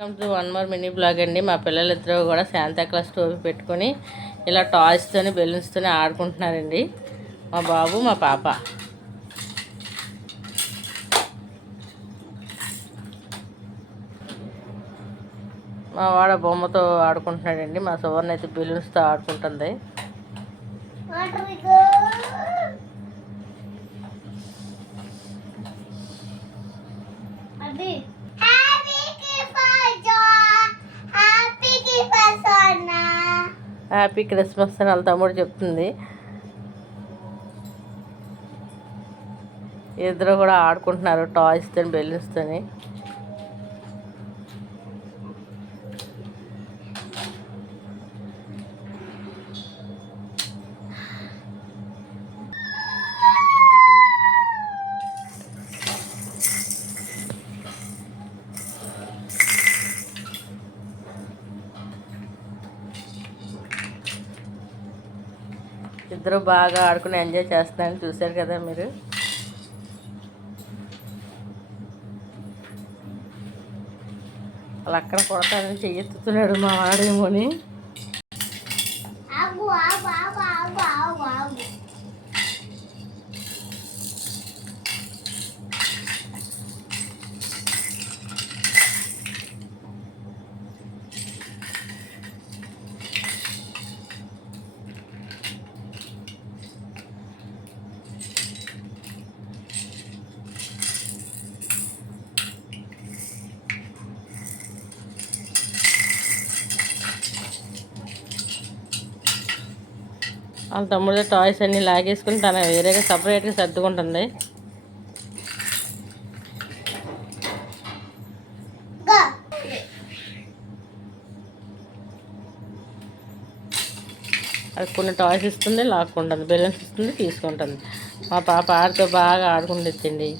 Welcome to one more mini blog అండి. మా పిల్లలిద్దరూ కూడా శాంతాక్లాస్ టోపీ పెట్టుకొని ఇలా టాయ్స్తోని బెలూన్స్తోని ఆడుకుంటున్నారండి. మా బాబు మా పాప. మా వాడ బొమ్మతో ఆడుకుంటున్నాడండి. మా సువర్ణ అయితే బెలూన్స్తో ఆడుకుంటుంది. అది హ్యాపీ క్రిస్మస్ అని వాళ్ళ తమ్ముడు చెప్తుంది. ఇద్దరు కూడా ఆడుకుంటున్నారు టాయ్స్తో బెలూన్స్తోని ఇద్దరు బాగా ఆడుకుని ఎంజాయ్ చేస్తున్నారని చూశారు కదా మీరు. అలా అక్కడ కొడతానని చెయ్యెత్తుతున్నాడు మా వాడేమోని. వాళ్ళ తమ్ముడు టాయ్స్ అన్నీ లాగేసుకుని తన వేరేగా సపరేట్గా సర్దుకుంటుంది. అది కొన్ని టాయ్స్ ఇస్తుంది లాక్కుంటుంది బెలూన్స్ ఇస్తుంది తీసుకుంటుంది. మా పాప ఆడితో బాగా ఆడుకుంటుందండి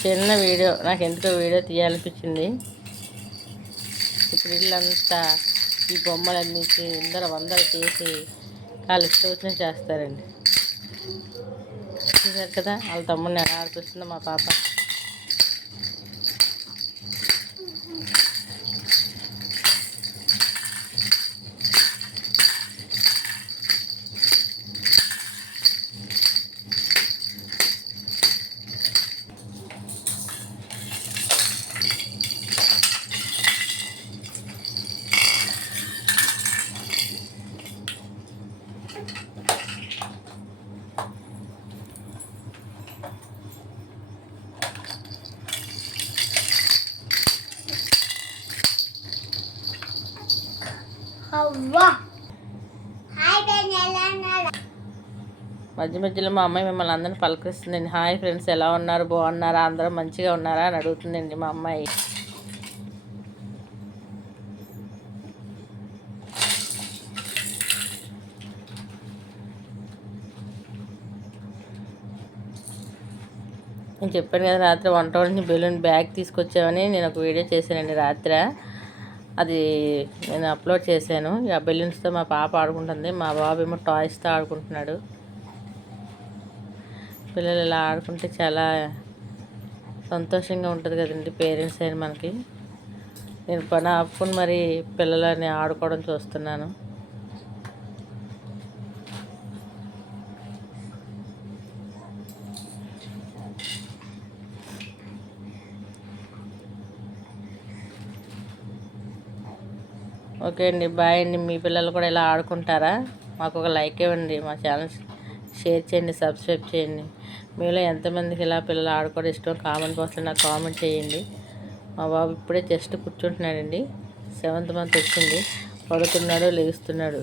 చిన్న వీడియో నాకు ఎందుకో వీడియో తీయాలనిపించింది. ఇప్పుడు ఇల్లంతా ఈ బొమ్మలన్నీ ఇందర వందలు చేసి వాళ్ళు ఇష్టం చేస్తారండి. చూసారు కదా వాళ్ళ తమ్ముడిని ఎలా ఆడిపిస్తుందో మా పాప. మధ్య మధ్యలో మా అమ్మాయి మిమ్మల్ని అందరిని పలకరిస్తుందండి. హాయ్ ఫ్రెండ్స్ ఎలా ఉన్నారు? బాగున్నారా? అందరూ మంచిగా ఉన్నారా? అని అడుగుతుందండి మా అమ్మాయి. నేను చెప్పాను కదా రాత్రి వంట నుంచి బెలూన్ బ్యాగ్ తీసుకొచ్చామని నేను ఒక వీడియో చేశానండి రాత్రి. అది నేను అప్లోడ్ చేశాను. ఆ బెలూన్స్తో మా పాప ఆడుకుంటుంది. మా బాబు ఏమో టాయ్స్తో ఆడుకుంటున్నాడు. పిల్లలు ఇలా ఆడుకుంటే చాలా సంతోషంగా ఉంటుంది కదండి పేరెంట్స్ అయిన మనకి. నేను పని ఆపుకుని మరి పిల్లలని ఆడుకోవడం చూస్తున్నాను. ఓకే అండి బాయ్ అండి. మీ పిల్లలు కూడా ఇలా ఆడుకుంటారా? మాకు ఒక లైక్ ఇవ్వండి మా ఛానల్ షేర్ చేయండి సబ్స్క్రైబ్ చేయండి. మీలో ఎంతమందికి ఇలా పిల్లలు ఆడుకోవడం ఇష్టం కామెంట్ బాక్స్లో నాకు కామెంట్ చేయండి. మా బాబు ఇప్పుడే జస్ట్ కూర్చుంటున్నాడండి. సెవెంత్ మంత్ వచ్చింది పడుతున్నాడు లేస్తున్నాడు.